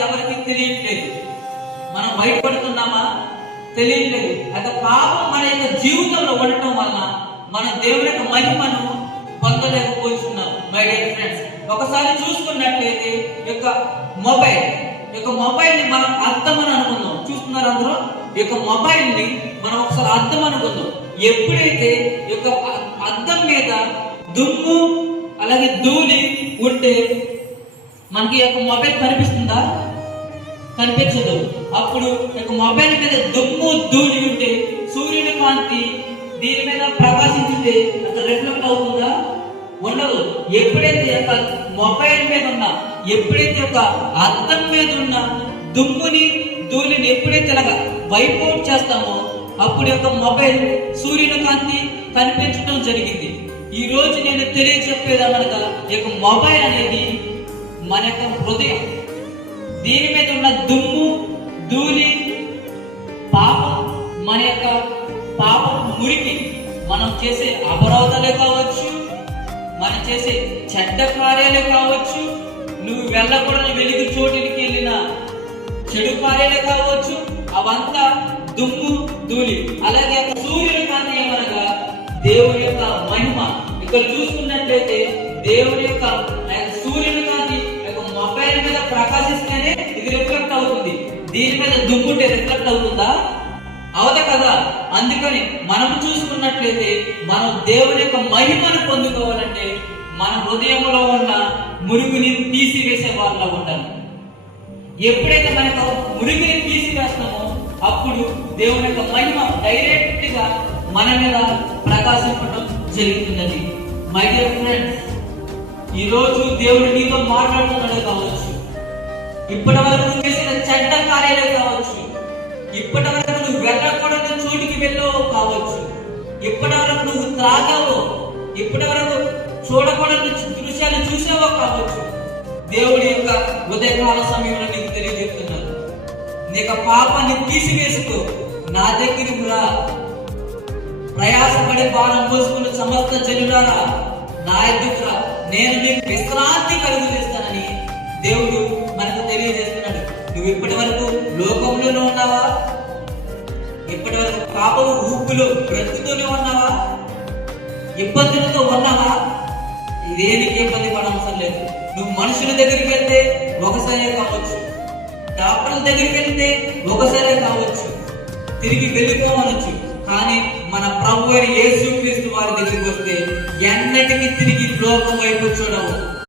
ఎవరికి తెలియట్లేదు. మనం బయటపడుతున్నామా తెలియట్లేదు. అయితే పాపం మన యొక్క జీవితంలో ఉండటం వలన మన దేవుని యొక్క మహిమను పొందలేకపోతున్నాం. మై డియర్ ఫ్రెండ్స్, ఒకసారి చూసుకున్నట్లయితే మొబైల్ ని మనం అర్థం అని అనుకుందాం. చూస్తున్నారు అందరూ? మొబైల్ ని మనం ఒకసారి అర్థం అనుకుందాం. ఎప్పుడైతే అద్దం మీద దుమ్ము అలాగే ధూళి ఉంటే మనకి మొబైల్ కనిపిస్తుందా? కనిపించదు. అప్పుడు మొబైల్ మీద దుమ్ము ధూళి ఉంటే సూర్యుని కాంతి దీని మీద ప్రకాశించితే అది రిఫ్లెక్ట్ అవుతుందా? ఉండదు. ఎప్పుడైతే మొబైల్ మీద ఉన్న ఎప్పుడైతే అద్దం మీద ఉన్న దుమ్ముని ధూళిని ఎప్పుడైతే వైప్ అవుట్ చేస్తామో అప్పుడు మొబైల్ సూర్యుని కాంతి కనిపించడం జరిగింది. ఈ రోజు నేను తెలియజెప్పేదనగా మొబైల్ అనేది మన యొక్క హృదయం. దీని మీద ఉన్న దుమ్ము ధూళి పాపం, మన యొక్క పాపం మురికి, మనం చేసే అపరాధాలే కావచ్చు, మనం చేసే చెడ్డ కార్యాలే కావచ్చు, నువ్వు వెళ్ళకూడని వెలుగు చోటుకి వెళ్ళిన చెడు కార్యాలే కావచ్చు, అవంతా దుమ్ము ధూళి. అలాగే సూర్యుని కాంతి ఏమనగా దేవుని యొక్క మహిమ. ఇక్కడ చూసుకున్నట్లయితే దేవుని యొక్క సూర్యుని కాంతి మొబైల్ మీద ప్రకాశిస్తేనే ఇది రిఫ్లెక్ట్ అవుతుంది. దీని మీద దుమ్ముంటే రిఫ్లెక్ట్ అవుతుందా? అవదు కదా. అందుకని మనం చూసుకున్నట్లయితే మనం దేవుని యొక్క మహిమను పొందుకోవాలంటే మన హృదయంలో ఉన్న మురుగుని తీసివేసే వాళ్ళ ఉండాలి. ఎప్పుడైతే మనకు మురుగుని తీసివేస్తామో అప్పుడు దేవుని యొక్క మహిమ డైరెక్ట్ గా మన మీద ప్రకాశించడం జరుగుతున్నది. మై డియర్ ఫ్రెండ్స్, ఈ రోజు దేవుడు నీతో మాట్లాడుతున్నాడే కావచ్చు, ఇప్పటి వరకు నువ్వు చేసిన చెడ్డ కార్యాలే కావచ్చు, ఇప్పటి వరకు నువ్వు వెళ్ళకూడని చోటికి వెళ్ళావో కావచ్చు, ఇప్పటి వరకు నువ్వు త్రాగావో, ఇప్పటి వరకు చూడకూడని దృశ్యాలు చూసావో కావచ్చు. దేవుడి యొక్క ఉదయకాల సమయంలో నీకు తెలియజేస్తున్నాను, నీకు పాపాన్ని తీసివేసుకో, నా దగ్గరికి రా. ప్రయాసపడి భారం మోసుకున్న సమస్త జనులారా నా ఎదుట నేను నీకు విశ్రాంతి కలుగు చేస్తానని దేవుడు మనకు తెలియజేస్తున్నాడు. నువ్వు ఇప్పటి వరకు లోకంలోనే ఉన్నావా? ఇప్పటి వరకు పాపము ఊపులో బ్రతుకుతూనే ఉన్నావా? ఇబ్బందులతో ఉన్నావా? దేనికి ఇబ్బంది పడవసరం లేదు. నువ్వు మనుషుల దగ్గరికి వెళ్తే ఒకసారే కావచ్చు, డాక్టర్ల దగ్గరికి వెళ్తే ఒకసారే కావచ్చు, తిరిగి వెళ్ళిపోవనొచ్చు. కానీ మన ప్రభు అయిన యేసుక్రీస్తు వారి దగ్గరికి వస్తే ఎన్నటికీ తిరిగి లోకం వైపు చూడవు.